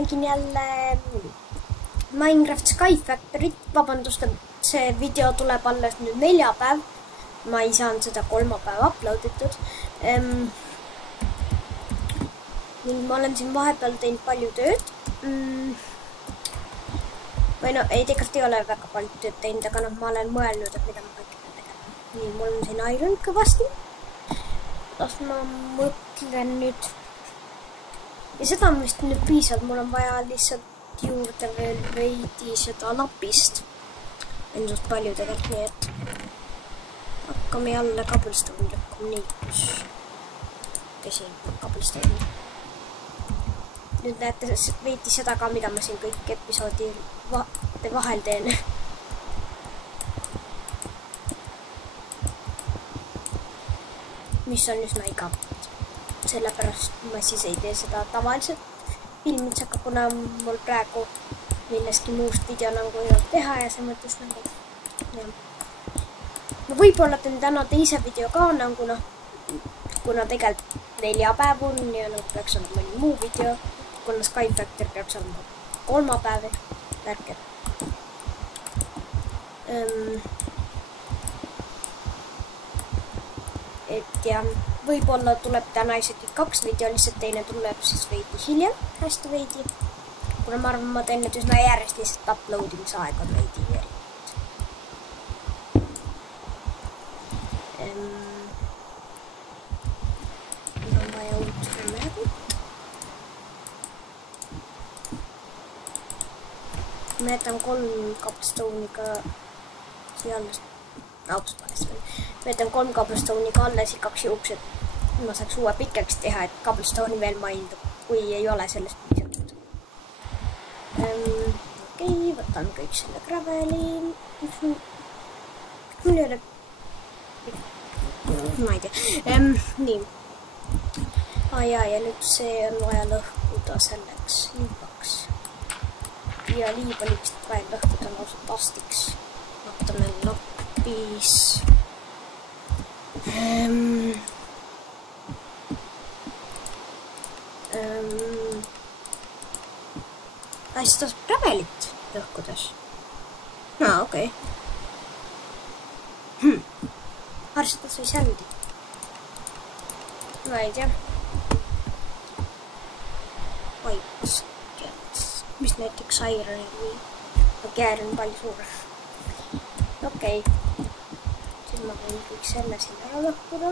mängin jälle Minecraft Sky Factoryt. Vabandust, see video tuleb alles nüüd neljapäev. Ma ei saanud seda kolmapäeva uploaditud. Ning ma olen siin vahepeal teinud palju tööd. Või no, ei, tegelikult ei ole väga palju tööd teinud, aga noh, ma olen mõelnud, et mida ma kõik pean tegema. Nii, mul on siin iron kõvasti. Las ma mõtlen nüüd. Ja seda on vist nüüd piisavalt, mul on vaja lihtsalt juurde veel veidi seda lapist. On suht palju tegelikult, nii et hakkame jälle cobblestone lükkama, nii kus käsin cobblestone. Nüüd näete veidi seda ka, mida ma siin kõik episoodi vahel teen. Mis on üsna igav. Sellepärast ma siis ei tee seda tavaliselt filmitsega, kuna mul praegu milleski muust videonangu ei ole teha ja see mõttes nagu. Ma võib-olla teen täna teise video ka nagu kuna tegelikult neljapäev on ja nagu peaks olema mõni muu video, kuna Sky Factory peaks olema kolmapäev värk. Et ja võib-olla tuleb täna isegi 2 video, lihtsalt teine tuleb siis veidi hiljem, hästi veidi. Kuna ma arvan, ma teen nüüd üsna järjest lihtsalt uploadimisaeg on veidi erinevad. Mul on vaja uut määrgu. Ma jätan 3 cobblestone'iga siia alles. Autost valesti. Ma jätan 3 cobblestone'iga alles ja 2 juuksed. Ma saaks uue pikaks teha, et cobblestone'i veel mainida, kui ei ole sellest piisatud. Okei, võtan kõik selle graveli. Mul ei ole... Ma ei tea. Nii. Ja nüüd see on vaja lõhkuda selleks liivaks. Ja liiv oli vist vaja lõhkuda lausa pastiks. Vaatame lapis. Siis tasub gravelit lõhkudes. Okei. Arvestades või sändi. Ma ei tea. Mis näiteks iron või keer on palju suurem. Okei. Siis ma võin kõik selle siin ära lõhkuda.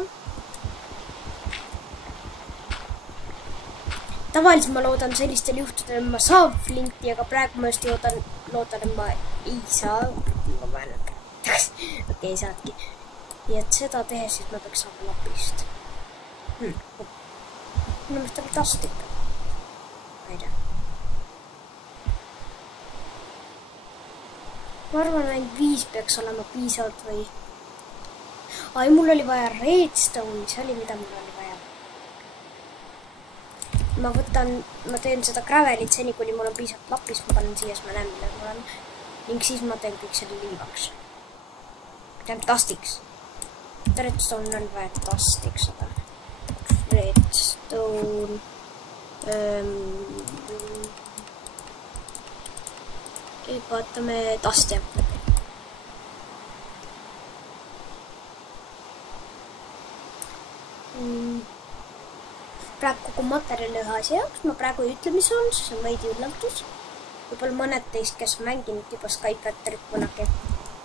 Tavaliselt ma loodan sellistel juhtudel, et ma saan flinti, aga praegu ma just loodan, et ma ei saa. Ma vähemalt kätaks. Okei, ei saadki. Ja et seda tehes, siis ma peaks saama lapist. Minu mõista oli tast ikka. Ma ei tea. Ma arvan, ainult 5 peaks olema piisavalt või... Ai, mul oli vaja redstone'i, see oli mida mul oli vaja. Ma teen seda gravelit seni, kuni mul on piisavalt lapis, ma panen siia, siis ma näen, millega mul on. Ning siis ma teen kõik selle liivaks. Tähendab tastiks. Redstone on vaja tastiks, aga... Redstone... Vaatame tast, jah. Praegu kogu materjali ühe asja jaoks, ma praegu ei ütle, mis on, see on veidi üllatus. Võib-olla mõned teist, kes mänginud juba Sky Factoryt kunagi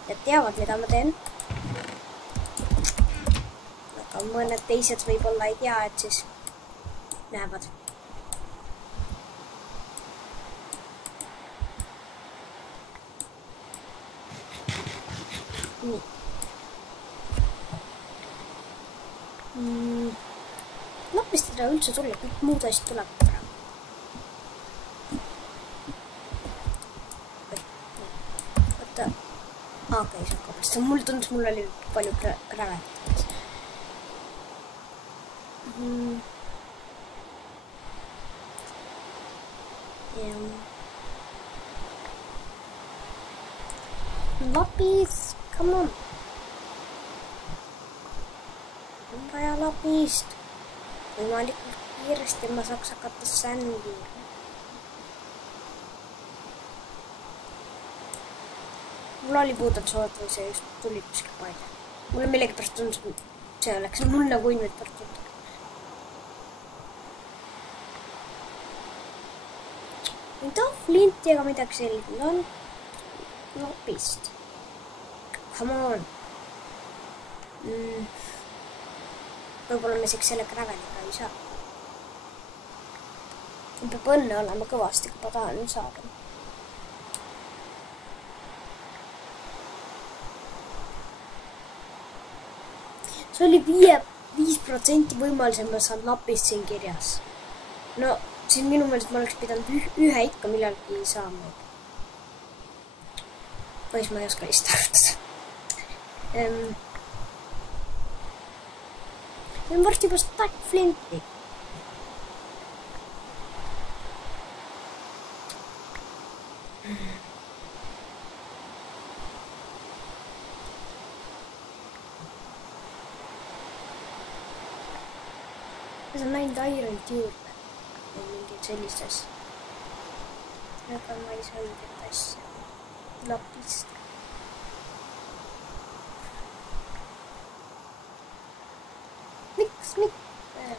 ja teavad, mida ma teen. Aga mõned teised võib-olla ei tea, et siis näevad. Nii. Lapist ei taha üldse tulla, kõik muud asjad tuleb praegu. Võtta. Okei, see on kabest. Mul tundus, mul oli palju gravelit. Lapis, come on. On vaja lapist. Võimalikult kiiresti ma saaks hakata sändi. mul oli puudutushood või see just tuli kuskil paika. Mulle millegipärast tundus, see oleks mul nagu inventari tundub. Ei too flinti ega midagi selline on. Lapist. Come on. Võib-olla me isegi selle graveliga ei saa. Peab õnne olema kõvasti, kui ma tahan saada. See oli 5% võimalusem, ma saan lapist siin kirjas. No, siin minu meelest ma oleks pidanud ühe ikka millalgi saama. Või ma ei oska lihtsalt arvutada. See on varsti juba stack flinti. Ma saan näinud Ironit juurde või mingid sellist asja. Aga ma ei saa õiget asja. Lapist. Miks mitte?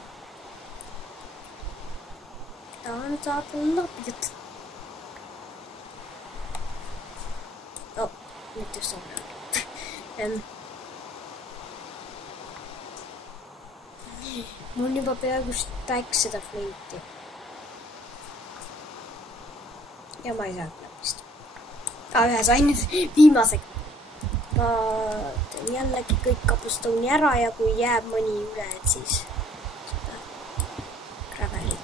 Tahan saada lapid. Oh, nüüd just on näha. Mul on juba peaaegu stack seda flinti. Ja ma ei saa lapist. Ühe sain nüüd viimasega. Ma teen jällegi kõik kapustooni ära ja kui jääb mõni üle, et siis seda gravelit.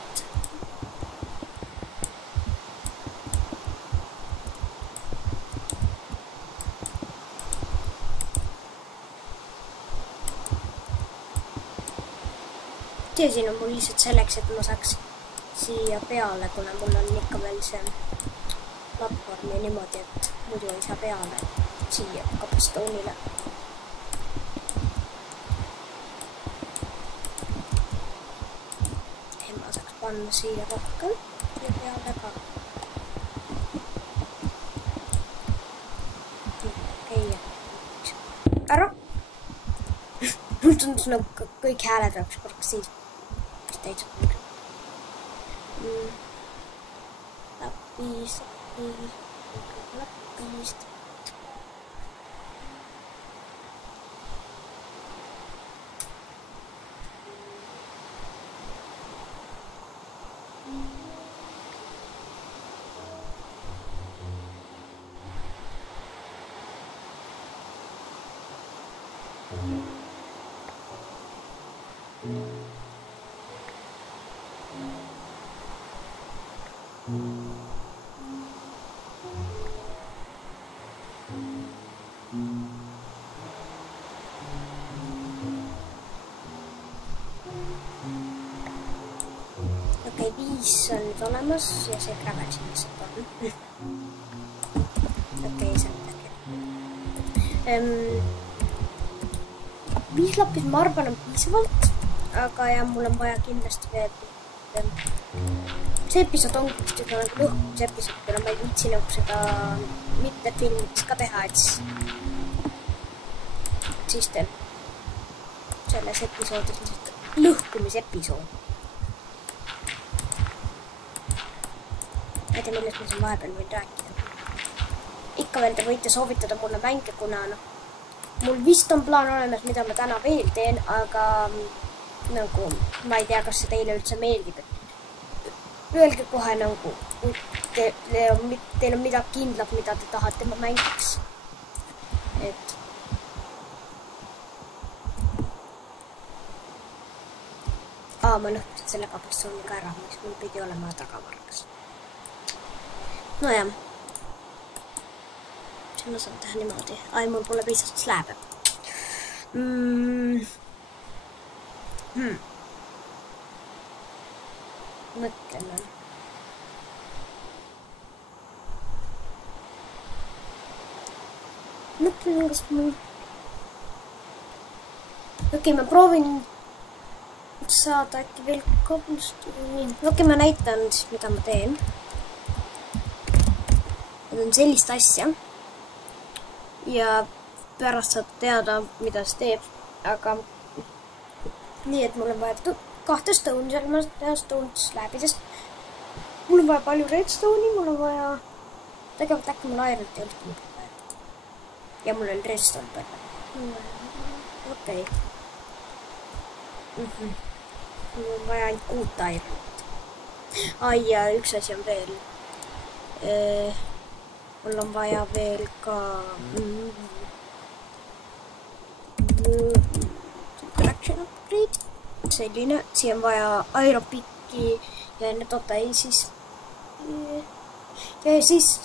Siin on mul lihtsalt selleks, et ma saaks siia peale, kuna mul on ikka veel see platvorm ja niimoodi, et muidu ei saa peale siia kapustoonile. Ma saaks panna siia rohkem ja peale ka. Ei, ära! Mul tundus nagu kõik hääled oleks korraks siis. Täitsa kuulge. Lapist. Okei, 5 on nüüd olemas ja see gravel siin lihtsalt on. Okei, see on midagi. 5 lapis ma arvan on piisavalt, aga jah, mul on vaja kindlasti veel. See episood on vist juba nagu lõhkumise episood, kuna ma ei viitsi nagu seda mitte filmides ka teha, et siis teen selles episoodis lihtsalt lõhkumise episood. Ma ei tea, millest ma siin vahepeal võin rääkida. Ikka veel te võite soovitada mulle mänge, kuna mul vist on plaan olemas, mida ma täna veel teen, aga nagu ma ei tea, kas see teile üldse meeldib. Öelge kohe nagu, kui teil on midagi kindlat, mida te tahate ma mängiks. Et ma lõhkusin selle kapustooniga ära, mis mul pidi olema tagavargas. No jah. Siin ma saan teha niimoodi. Ai, mul pole piisavalt slääbe. Mõtleme. Mõtleme, kas mul... Okei, ma proovin saada äkki veel kapustooni. Okei, ma näitan siis, mida ma teen. Need on sellist asja. ja pärast saad teada, mida see teeb, aga nii, et mul on vaja 2 stone'i, seal ma teha stones läbidest. Mul on vaja palju redstone'i, mul on vaja tegelikult äkki mul iron't ei olnud nii vaja. Ja mul oli redstone palju. Okei. Mul on vaja ainult 6 iron't. Ai, ja üks asi on veel. Mul on vaja veel ka collection upgrade. Selline, siia on vaja iron picki ja enne toota ei siis. Ja siis,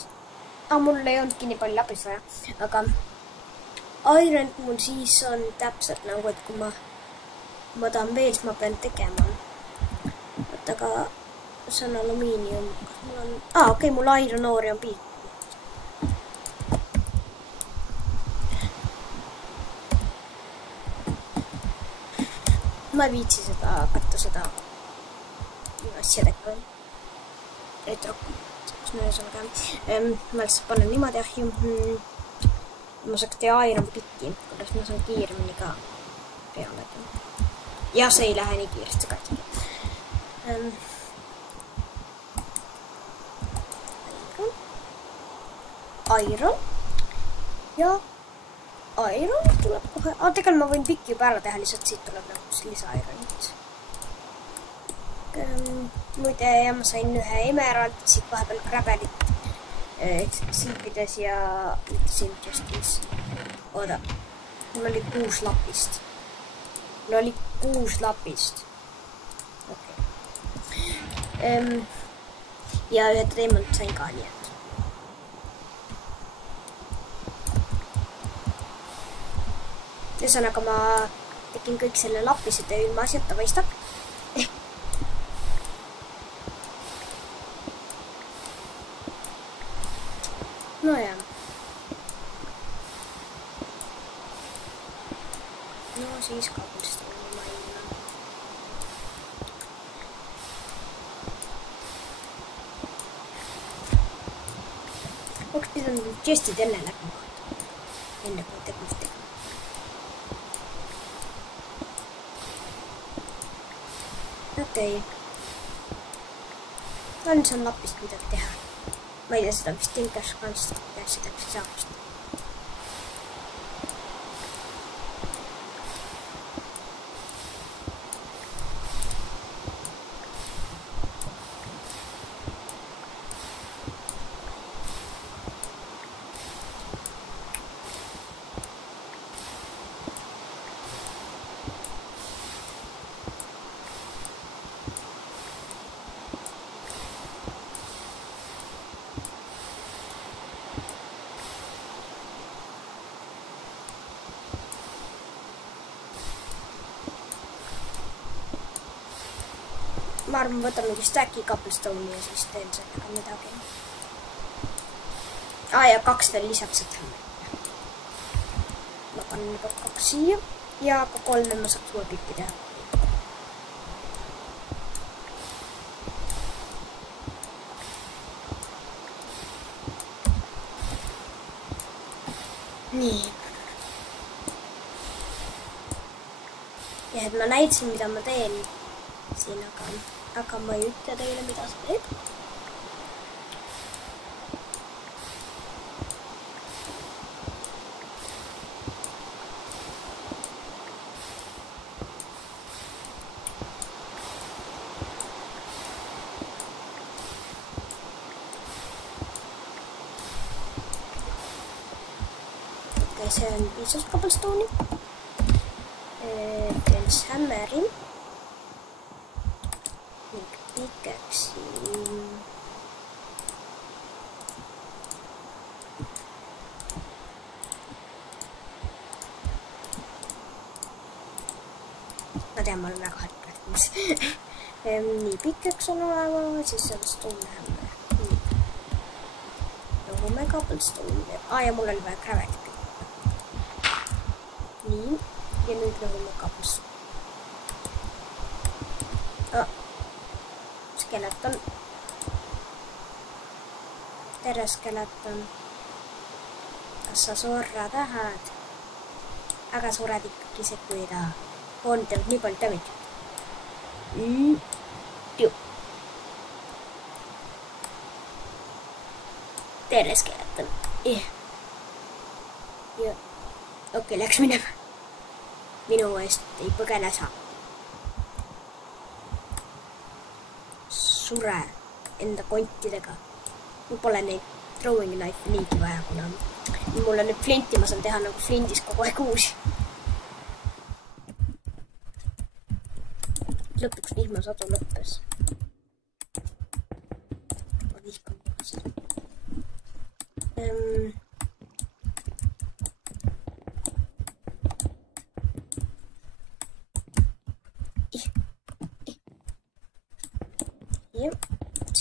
mul ei olnudki nii palju lapis vaja, aga iron mul siis on täpselt nagu, et kui ma tahan veel, siis ma pean tegema. Võt, aga see on alumiinium. Kas mul on... okei, mul iron ore'i on piik. Ma ei viitsi seda hakata seda asjadega. Et rohkem. Ma lihtsalt panen niimoodi ahju. Ma saaks teha iron pikki, kuidas ma saan kiiremini ka peale. Ja see ei lähe nii kiiresti katki. Iron. Ja iron tuleb kohe. Tegelikult ma võin pikki juba ära teha, lihtsalt siit tuleb nagu lisa ironit. Muide, ja ma sain ühe emerald, siit vahepeal gravelit silpides ja mitte silpjastis. Oda, mul oli 6 lapist. Mul oli 6 lapist. Okay. Ja ühe emerald sain ka nii, et. Ühesõnaga ma tegin kõik selle lapised ja ilma asjata paistab. No jah. No siis kabelstone ma ilma. Oleks pidanud chestid enne läbi vaata. Enne kui tegust tegema. Okei. On see on lapist midagi teha. Ma ei tea seda vist tinkas kansta, ja seda vist saabust. Ma arvan, võtan mingi stacki cobblestone'i ja siis teen sellega midagi. Ja 2 veel lisaks, et ma panen juba 2 siia ja ka 3 ma saaks uue pikki teha. Nii. Ja et ma näitasin, mida ma teen siin, aga ma ei ütle teile, mida see teeb. Okei, see on piisavalt cobblestone'i. Teen hammeri. Pikeksin. Ma tean, ma olen väga harjunud. Nii, pikeks on olema, siis sellest tunne. Nagu me cobblestone. Ja mul oli vaja gravelit. Nii, ja nüüd nagu me cobblestone. Skeleton. Tere, skeleton. kas sa surra tahad? Aga sured ikkagi see, kui ta on teinud nii palju damage. Tere, skeleton. Ja okei, läks minema. Minu eest ei põgene saa. Sure enda kontidega. Mul pole neid throwing knife niigi vaja, kuna mul on nüüd flinti, ma saan teha nagu flindis kogu aeg uusi. Lõpuks vihmasadu lõppes. Ma vihkan kohast.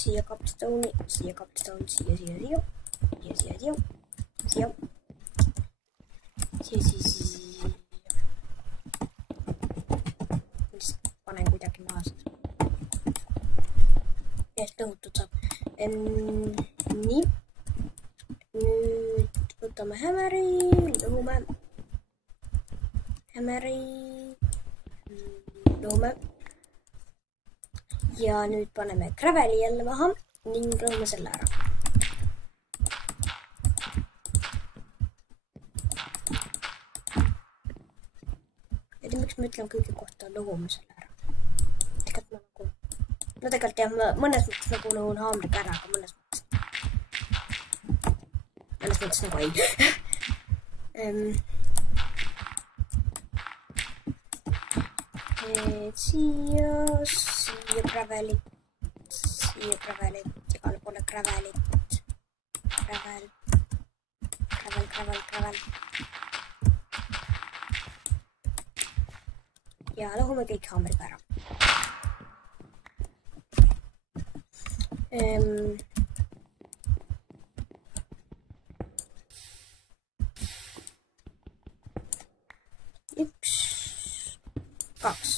Siia cobblestone, siia, panen kuidagi maha seda. Eest lõhutud saab. Nii. Nüüd võtame hämmeri, lõhume. Ja nüüd paneme graveli jälle maha ning lõhume selle ära. Ja miks ma ütlen kõige kohta lõhume selle ära? Tegelikult jah, mõnes mõttes nagu lõhun haamriga ära, aga mõnes mõttes nagu ei. Siia gravelit, igale poole gravelit, gravel. Ja lõhume kõik haamriga ära. Üks, kaks.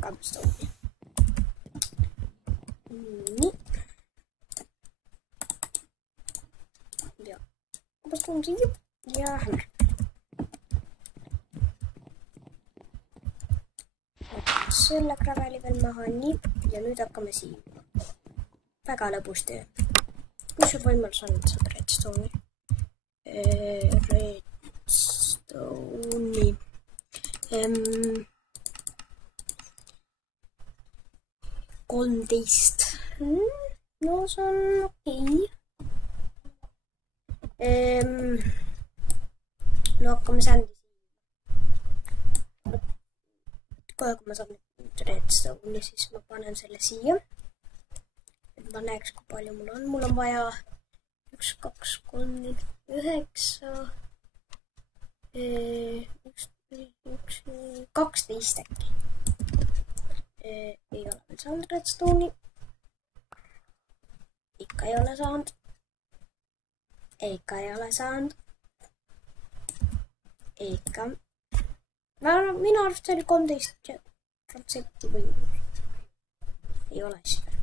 Cobblestone. Nii. Ja cobblestone siia ja hämmer. Selle graveli veel maha, nii. Ja nüüd hakkame siin. Väga lõbus töö. Kus see võimalus on, et saab redstone'i? Redstone'i. $13. No see on okei. No hakkame sändi siin. Kohe kui ma saan nüüd redstone'i, siis ma panen selle siia. Et ma näeks, kui palju mul on. Mul on vaja 1, 2, 3, 9, 12 äkki. Ei ole veel saanud redstone'i. Ikka ei ole saanud. Ikka. Minu arust see oli 13% või ei ole siis veel.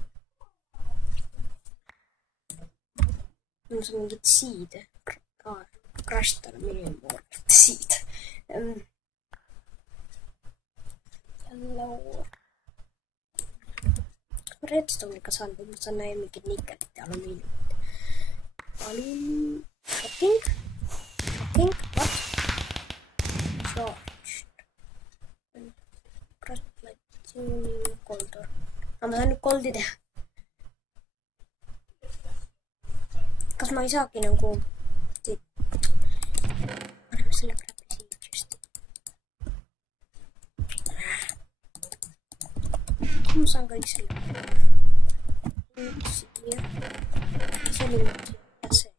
Ma saan mingit siide. Crushed on minimum siid. Redstone'iga saan või ma saan näin mingid nikelit ja alumiiniumit. Shocking, what? Charged. Tuning Goldor. Aga ma saan nüüd goldi teha. Kas ma ei saagi nagu siit? Paneme selle krabi siit just. Ma saan kõik selle. Siia. See oli nüüd ja see.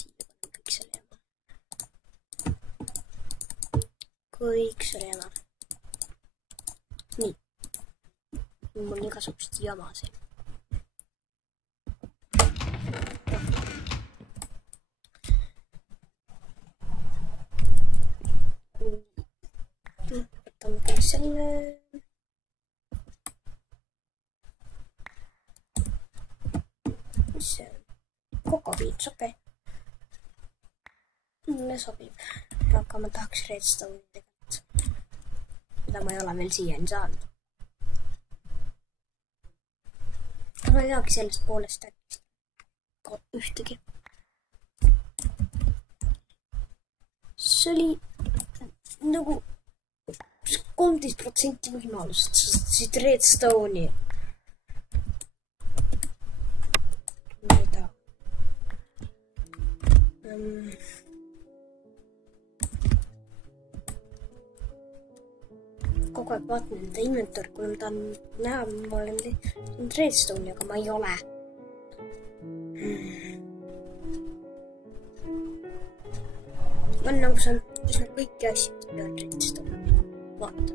Siia panen kõik selle jama. Kõik selle jama. Nii. Mul on igasugust jama siin. Võtame kõik selle. koviits, okei. Mulle sobib. Aga ma tahaks redstone'i tegelikult. Mida ma ei ole veel siiani saanud. Ma ei saagi sellest poolest äkki ühtegi. See oli nagu 13% võimalust, sest siit redstone'i. Ma ei taha. Kogu aeg vaatan enda inventory, kuna ma tahan näha, ma olen redstone'i, aga ma ei ole. Ma olen nagu saanud üsna kõiki asju, mis peavad redstone'i. Vaata.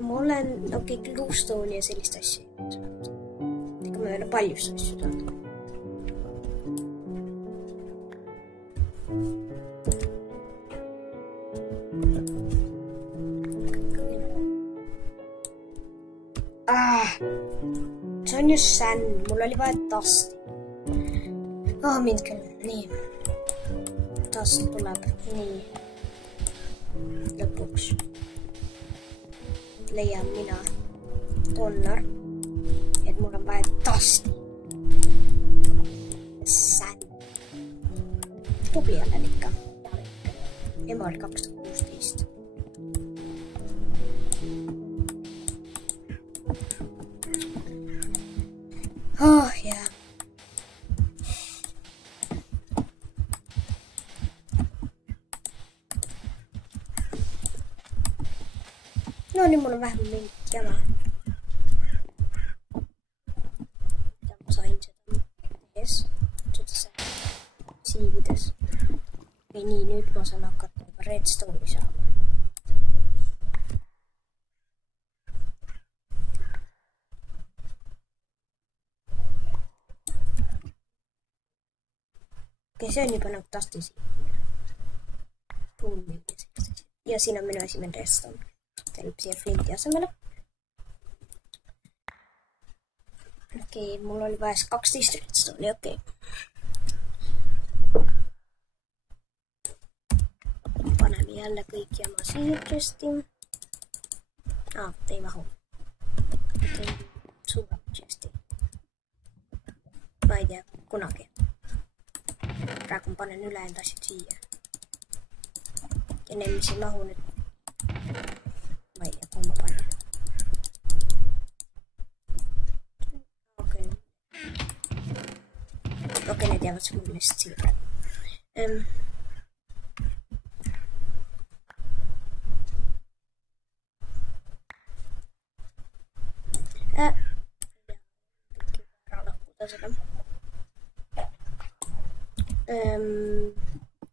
Ma olen bluestone'i ja sellist asju saanud. Ega ma ei ole paljust asju saanud. See on just sand, mul oli vaja dust. Mind küll, nii. Dust tuleb, nii. Lõpuks. Leian mina dollar, et mul on vaja dusti. Sand. Tubli olen ikka. Ema oli 2016. Jaa. No niin, mulla on vähän mingit jama. Mitä mä sain sitä tehes. Sitä siivites. Ei niin, nyt mä saan hakata redstone saamaan. Okei, se on jopa nagu tastin siiviminen. Pummin ja siinä on minun esimerkiksi redstone. Teillä siihen flintin asemelle. Okei, mulla oli vain 12 redstone, okei. Panen vielä kaikkia mä siirrestin. Ei mahu. Tein suuran chestin. Mä ei tiedä kunnakin. Kun panen yleen tai sit siihen. Ja ne missä mahu nyt. Vai ei kun mä panen. Okei, ne jäävät mulle sit siirrä.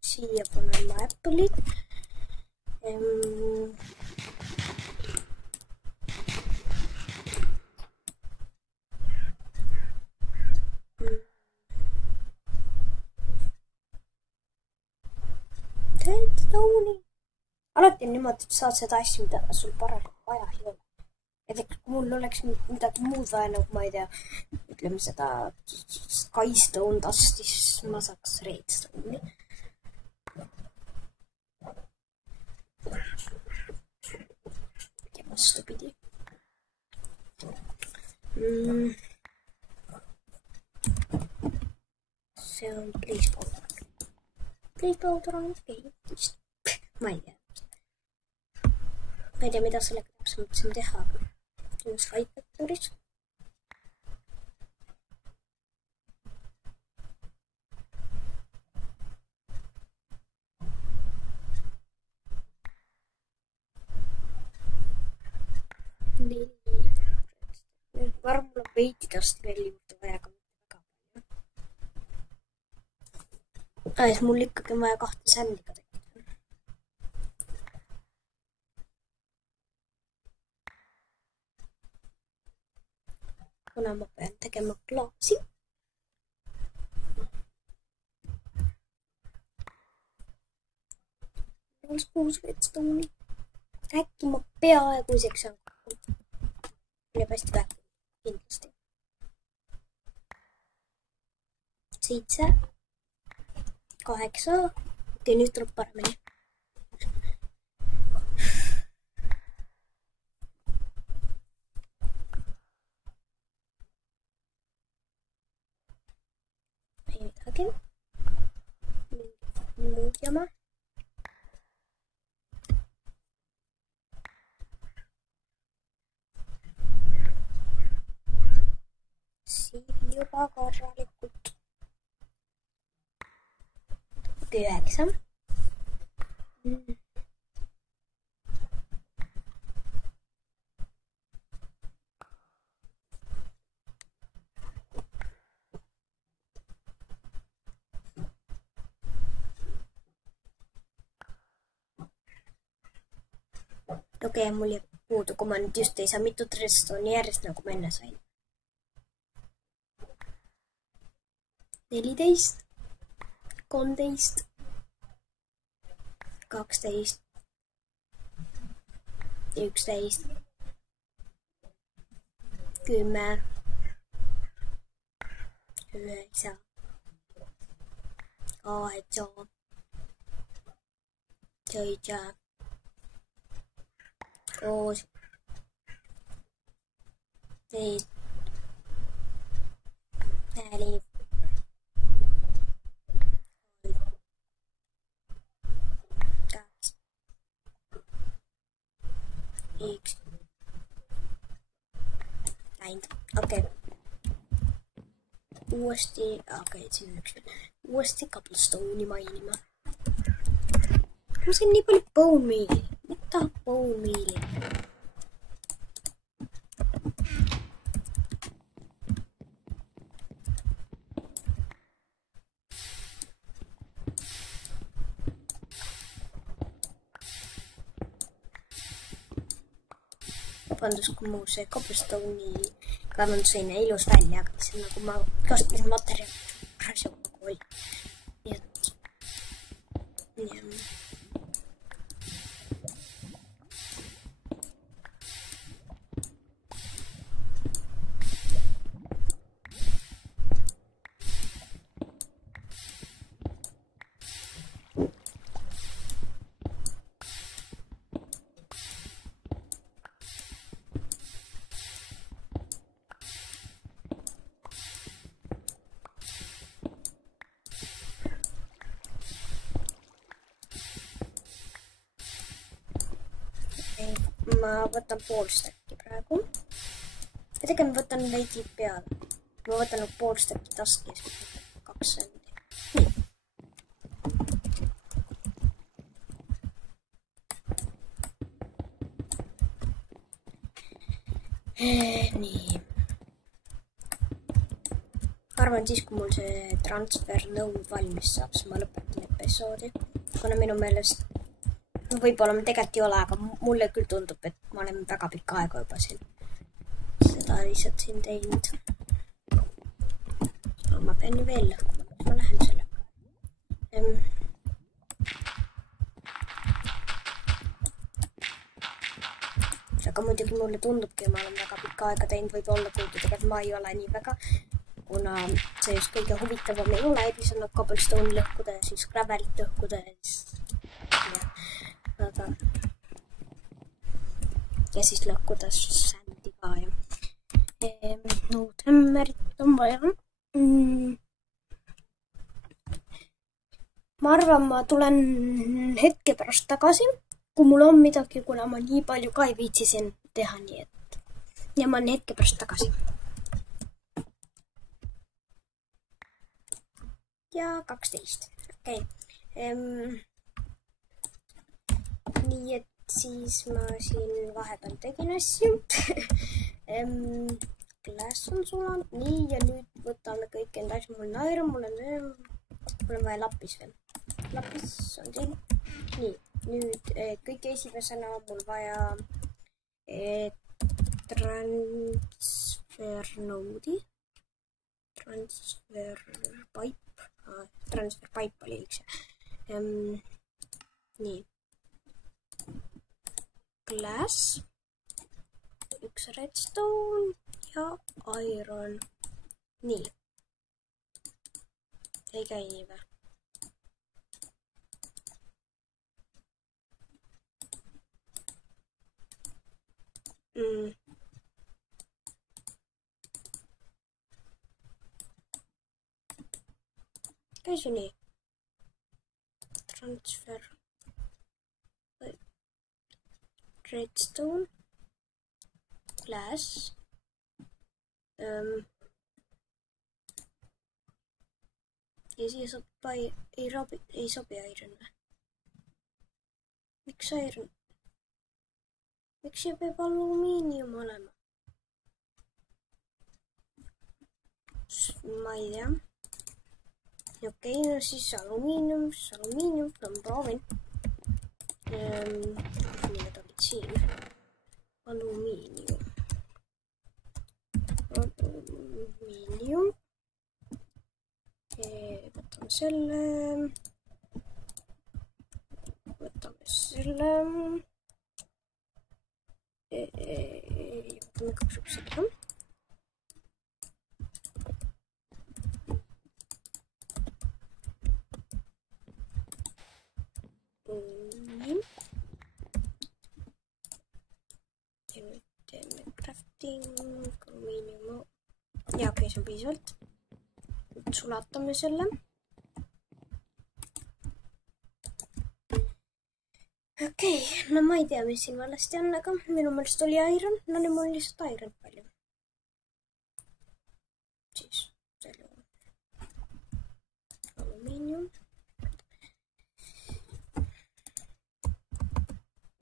Siihen panen mä äppelit. Redstone. Aloitin niimoodi, että saat sitä asja, mitä sul paremmin vaja ei ole. Et kun mulla oleks midagi muud vaja, nagu ma ei tea, ütleme seda skystone dasti, siis ma saaks redstone'i. Ja vastupidi. See on please powder. Please powder on okei. Ma ei tea. Ma ei tea, mida sellega täpselt mõtlesin teha, aga Skype-vektoris. Nii. Varm mul on veidi tast veel juurde vaja, aga mitte väga palju. Siis mul ikkagi on vaja 2 sändiga teha. Kuna ma pean tegema klaasi. Oleks 6 redstone'i. Äkki ma peaaegu isegi saan kokku. Mille hästi vähe. kindlasti. 7, 8. Okei, nüüd tuleb paremini. Ei midagi. Muud jama. Siin juba korralikult. 9. Okei, mul jääb puudu, kui ma nüüd just ei saa mitut redstone'i järjest, nagu ma enne sain. 14, 13, 12, 11, 10, 9, 8, 7, 6, 5, 4, 2, 1. Läinud. Okei. Uuesti, okei, siin on üks veel. Uuesti cobblestone'i mainima. Ma sain nii palju bone meal'i. Ma tahan bone meal'i. Vabandust, kui mu see cobblestone'i kaevandus ei näe ilus välja, aga see on nagu ma kasutasin materjali praegu nagu oli. Nii et, jah. Ma võtan pool stäkki praegu. Ja tegelikult ma võtan veidi peale. Ma võtan nagu pool stäkki taski ja siis 2 sendi. Nii. Arvan siis, kui mul see transfer nõud valmis saab, siis ma lõpetan episoodi. Kuna minu meelest võib-olla ma tegelikult ei ole, aga mulle küll tundub, et ma olen väga pikka aega juba siin seda lihtsalt siin teinud. Ma pean ju veel lõhkuma, ma lähen sellega. Aga muidugi mulle tundubki, ma olen väga pikka aega teinud, võib-olla kuigi tegelikult ma ei ole nii väga, kuna see just kõige huvitavam ei ole, et mis on cobblestone lõhkuda ja siis gravelit lõhkuda ja siis aga ja siis lõhkuda sändi ka ja hämmerit on vaja. Ma arvan, ma tulen hetke pärast tagasi, kui mul on midagi, kuna ma nii palju ka ei viitsisin teha, nii et ja ma olen hetke pärast tagasi. Ja 12. Okei. Nii et siis ma siin vahepeal tegin asju. Glass on sulanud. Nii, ja nüüd võtame kõik enda asju. Mul on iron, mul on vaja lapis veel. Lapis on siin. Nii, nüüd kõik esimesena on mul vaja transfer node'i. Transfer pipe oli üks. Nii. Glass, üks redstone ja iron. Nii. Ei käi nii või? Käis ju nii. Transfer. Redstone. Glass. Ja siia ei sobi iron või? Miks iron? Miks siia peab alumiinium olema? Ma ei tea. Okei, no siis alumiinium, no ma proovin. Need olid siin. Alumiinium. Võtame selle. Võtame kaks seda. Nii. Ja nüüd teeme crafting, alumiinium. Ja okei, see on piisavalt. Nüüd sulatame selle. Okei, no ma ei tea, mis siin valesti on, aga minu meelest oli iron. No nüüd mul on lihtsalt iron palju. Siis selle alumiinium.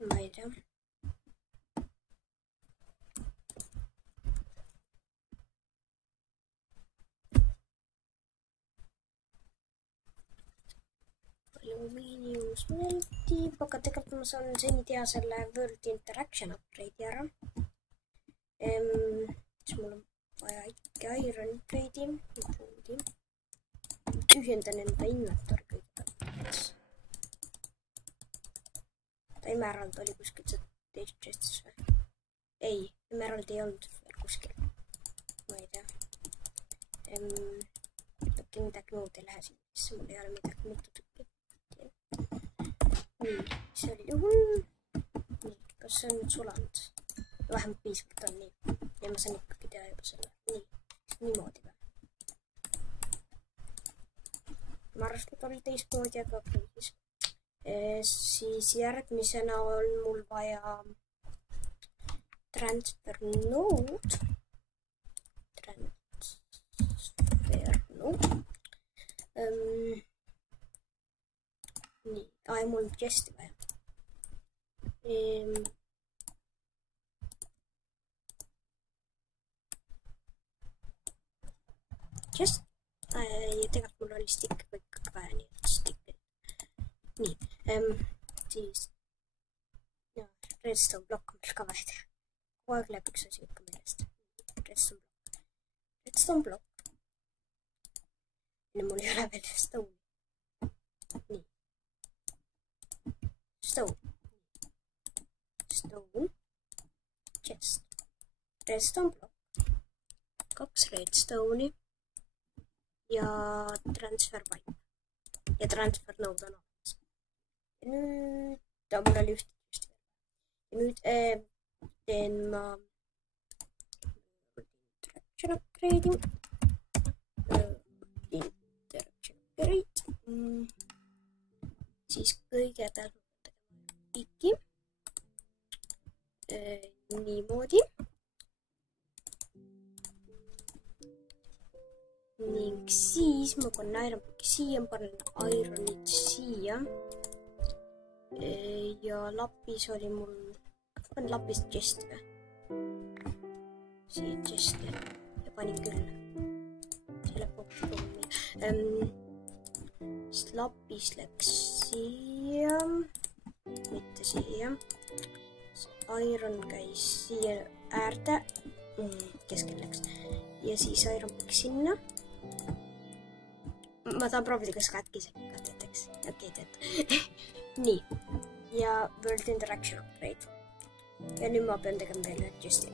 Ma ei tea. Alumiinium smeltib, aga tegelikult ma saan seni teha selle World Interaction upgrade'i ära. Siis mul on vaja ikka iron upgrade'i. Tühjendan enda inventory kõigepealt. Emerald oli kuskil teises chestis või? Ei, Emerald ei olnud veel kuskil. Ma ei tea. Äkki midagi muud ei lähe siin, siis mul ei ole midagi mitu tükki. Nii, see oli juhul. Nii, kas see on nüüd sulanud? Vähemalt piisavalt on nii. Ja ma saan ikkagi teha juba selle. Nii, niimoodi või? Ma arvast, et oli teistmoodi, aga kõigis. Siis järgmisena on mul vaja transfer node. Nii, ei mul on chesti vaja. Chest. Ja tegelikult mul oli stick kõik vaja, nii et stick. Nii, siis redstone blokk on meil ka vaja teha. Kogu aeg läheb üks asi ikka meelest. Redstone blokk. Ja mul ei ole veel stone. Nii. Stone. Chest. Redstone blokk. 2 redstone'i. Ja transfer pipe. Ja transfer node on olemas. Ja nüüd, mul oli üht. Ja nüüd teen ma interaction upgrade'i. Siis kõigepealt piki. Niimoodi. Ning siis ma panen iron piki siia, panen ironit siia. Ja lapis oli mul, kas panen lapist chesti või? Siia chesti ja panin küll. Selle popcorni. Siis lapis läks siia, mitte siia. Iron käis siia äärde, keskel läks. Ja siis iron piki sinna. Ma tahan proovida, kas katki sekka teetaks. Okei, teed. Nii. Ja World Interaction upgrade. Ja nüüd ma pean tegema veel ühe chesti.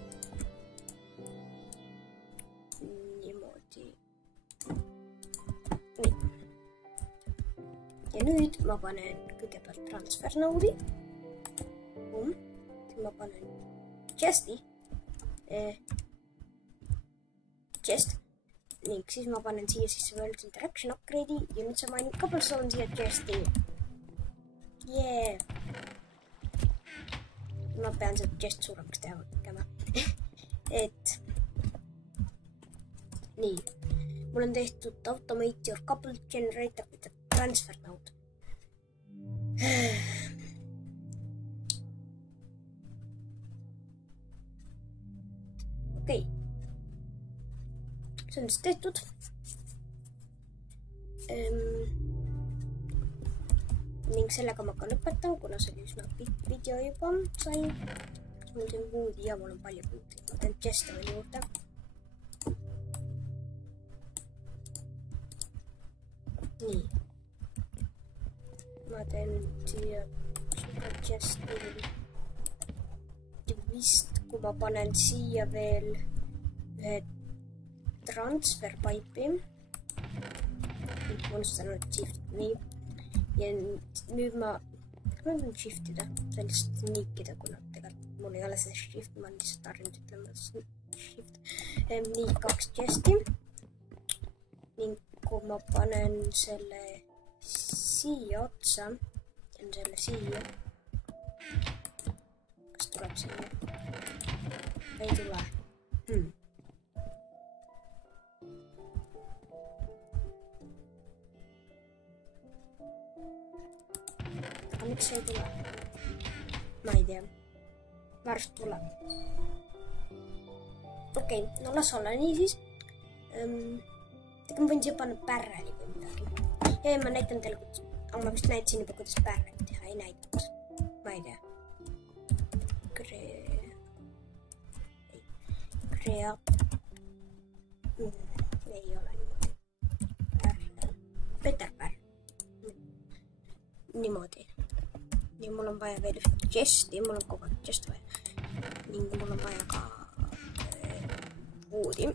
Ja nüüd ma panen kõigepealt transfer node'i. Siis ma panen chest'i. Chest. Ning siis ma panen siia sisse World Interaction upgrade'i ja nüüd sa panen cobblestone siia chest'i. Yeah! Ma pean seda chest suuremaks tegema. Et nii. Mul on tehtud automate your couple generator with a transfer node. Okei. See on siis tehtud. Ning sellega ma ka lõpetan, kuna see oli üsna pikk video juba sain. Mul siin puudi ja mul on palju puudi. Ma teen chest'e veel juurde. Nii. Ma teen siia chest'i. Ja vist, kui ma panen siia veel ühe transfer pipe'i. Ma unustan nüüd shift. Nii. Ja nüüd ma pean shiftida, sellist sneakida, kuna tegelikult mul ei ole see shift, ma olen lihtsalt harjunud ütlema shift. Nii, 2 chest'i. Ning kui ma panen selle siia otsa, teen selle siia. Kas tuleb siia? Ei tule. Aga miks ei tule? Ma ei tea. Varst tuleb. Okei, no las olla nii siis. Ma võin siia panna barreli või midagi. Ja ma näitan teile, aga ma vist näitasin juba, kuidas barreli teha. Ei näidanud. Ma ei tea. Crea. Ei ole niimoodi. Barrel. Peter barrel. Niimoodi. Nii mul on vaja veel üht chest'i. Mul on kogu aeg chest vaja. Ning mul on vaja ka voodi.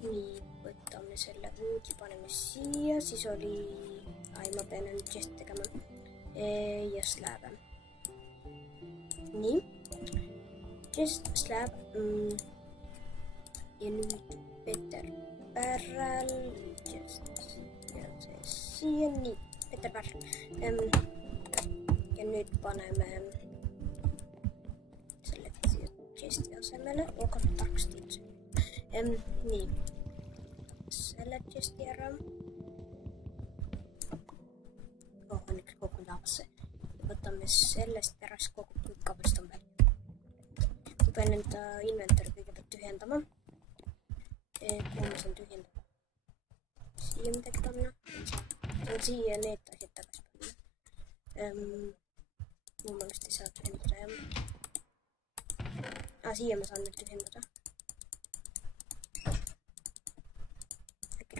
Nii, võtame selle voodi, paneme siia, siis oli... ma pean nüüd chest tegema. Ja slab. Nii. Chest, slab. Ja nüüd Peter barrel. Chest. Ja see siia. Nii, Peter barrel. Ja nüüd paneme selle chesti asemele. Aga tark stiil. Nii. Selle chesti ära. On üks kogu tahasse. Võtame sellest ära, siis kogu kõik kabelst on veel. Ma pean enda inventori kõigepealt tühjendama. Kuhu ma saan tühjendada? Siia midagi panna. Saan siia need asjad tagasi panna. Muu ma vist ei saa tühjendada, jah. Siia ma saan nüüd tühjendada.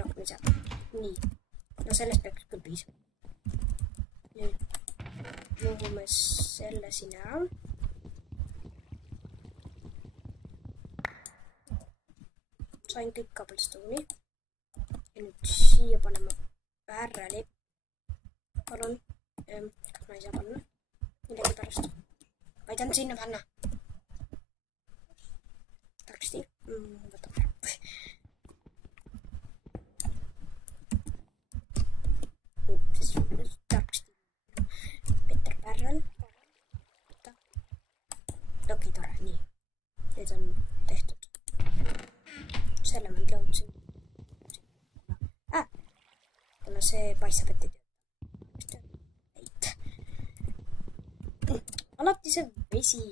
Rohkem ei saa. Nii. No sellest peaks küll piisama. Nüüd lõhume selle siin ära. Sain kõik cobblestone'i. Ja nüüd siia panema barreli. Palun. Kas ma ei saa panna? Midagi pärast. Ma ei tahan sinna panna. Tarksti. Võtab ära. Tarksti. Peter barrel. Okei, tore. Nii. Nüüd on tehtud. Selle ma lõudsin. Kuna see paistab, et ei tööta. Alati see vesi.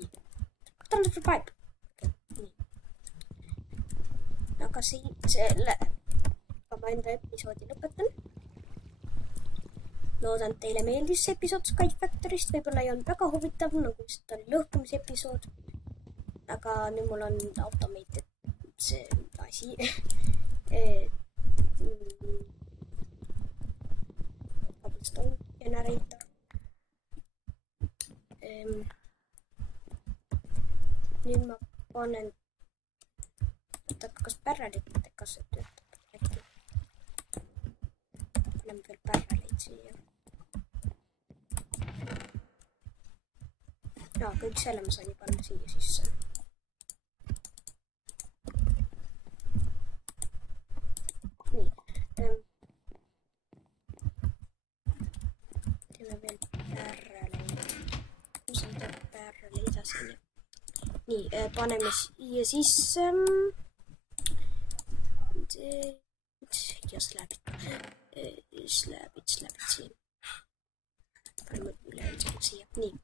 Transfer pipe. Nii. Aga selle ma enda episoodi lõpetan. Loodan, et teile meeldis see episood Sky Factorist. Võib-olla ei olnud väga huvitav, nagu vist oli lõhkumise episood. Aga nüüd mul on automated see asi. Cobblestone generator. Nüüd ma panen... Kas barrelit, kas see töötab? Äkki. Paneme veel barrelit. siihen. Joo, kõik selle ma sain panna siia sisse. Nii. Teeme veel pärreleid. Mis on teha pärreleid edasi? Nii, paneme siia sisse. Ja slääbid siin. Paneme üleüldse siia. Nii.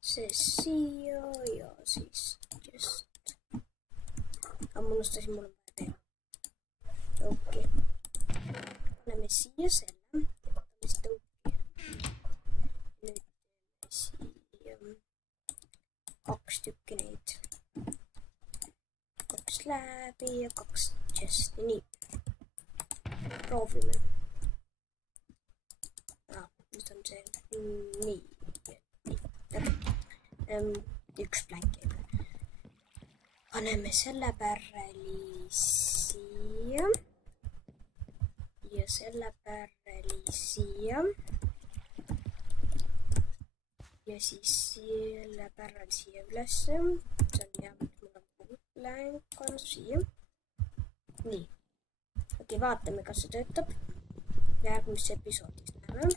See siia ja siis just. Aga ma unustasin, mul on vaja veel. Okei. Paneme siia selle. Võtame siit tõuki. Nüüd teeme siia 2 tükki neid. 2 läbi ja 2 chest'i. Nii. Proovime. Nüüd on see. Nii. Üks plank jäi peale. Paneme selle pärreli siia. Ja selle pärreli siia. Ja siis selle pärrel siia üles. See on hea, mul on kogu plank on siia. Nii. Okei, vaatame, kas see töötab. Järgmises episoodis näeme.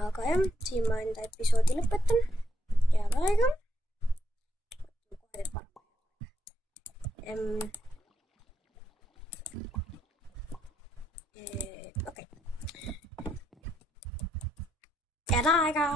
Aga jah, siin ma enda episoodi lõpetan. Head aega. Okei. Head aega!